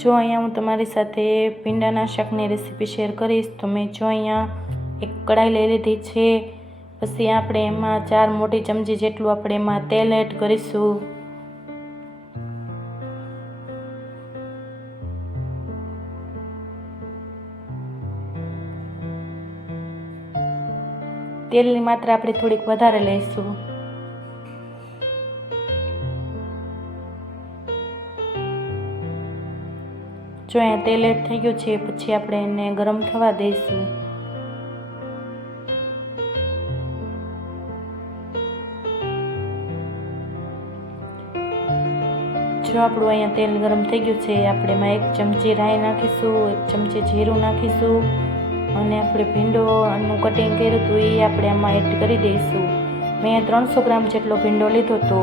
જો અહીંયા હું તમારી સાથે ભીંડાના શાકની રેસીપી શેર કરીશ, તો મેં જો અહીંયા એક કઢાઈ લઈ લીધી છે. પછી આપણે એમાં ચાર મોટી ચમચી જેટલું આપણે એમાં તેલ એડ કરીશું. તેલની માત્રા આપણે થોડીક વધારે લઈશું. જો અહીંયા તેલ એડ થઈ ગયું છે, પછી આપણે એને ગરમ થવા દઈશું. જો આપણું અહીંયા તેલ ગરમ થઈ ગયું છે, આપણે એમાં એક ચમચી રાઈ નાખીશું, એક ચમચી જીરું નાખીશું, અને આપણે ભીંડોનું કટિંગ કર્યું હતું, એ આપણે એમાં એડ કરી દઈશું. મેં ત્રણસો ગ્રામ જેટલો ભીંડો લીધો હતો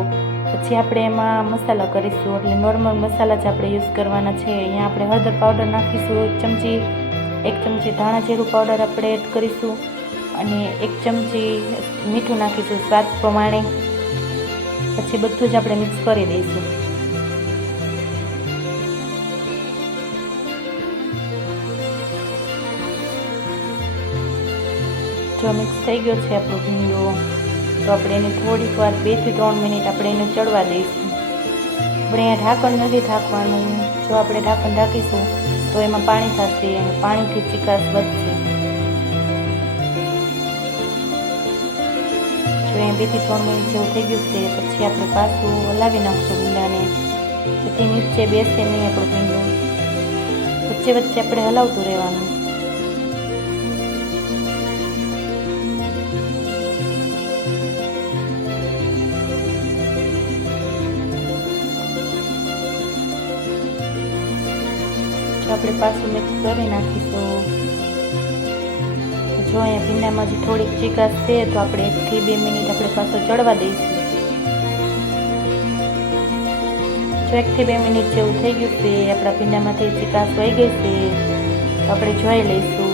પછી આપણે એમાં મસાલા કરીશું. એટલે નોર્મલ મસાલા જ આપણે યુઝ કરવાના છે. અહીંયા આપણે હળદર પાવડર નાખીશું, એક ચમચી એક ચમચી ધાણા જીરું પાવડર આપણે એડ કરીશું અને એક ચમચી મીઠું નાખીશું સ્વાદ પ્રમાણે. પછી બધું જ આપણે મિક્સ કરી દઈશું. જો મિક્સ થઈ ગયો છે આપણો ભીંડો. તો આપણે એને થોડીક વાર બેથી ત્રણ મિનિટ આપણે એને ચડવા દઈશું. આપણે અહીંયા ઢાંકણ નથી ઢાંકવાનું. જો આપણે ઢાંકણ ઢાંકીશું, તો એમાં પાણી થશે અને પાણીથી ચિકાસ વધશે. જો અહીંયા બેથી ત્રણ મિનિટ જેવું થઈ ગયું છે, પછી આપણે પાછું હલાવી નાખશું ભીંડાને જેથી નીચે બેસે નહીં આપણું ભીંડું. વચ્ચે વચ્ચે આપણે હલાવતું રહેવાનું. આપણે પાછું મિક્સ કરી નાખીશું. જો અહીંયા ભીંડામાં જે થોડીક ચીકાશ છે, તો આપણે એકથી બે મિનિટ આપણે પાછો ચડવા દઈશું. જો એકથી બે મિનિટ જેવું થઈ ગયું છે, આપણા ભીંડામાંથી ચીકાશ વહી ગઈ છે આપણે જોઈ લઈશું.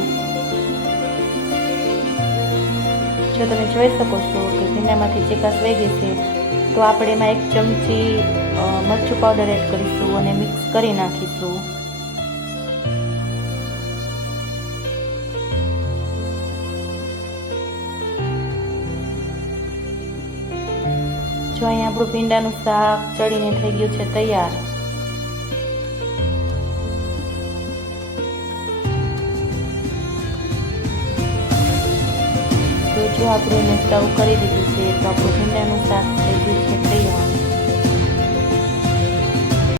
જો તમે જોઈ શકો છો કે ભીંડામાંથી ચીકાશ વહી ગઈ છે, તો આપણે એમાં એક ચમચી મરચું પાવડર એડ કરીશું અને મિક્સ કરી નાખીશું. જો અહીંયા આપણું ભીંડાનું શાક ચડીને થઈ ગયું છે તૈયાર. તો જો આપણે એને સર્વ કરી દીધું છે, તો આપણું ભીંડાનું શાક